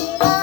Bye.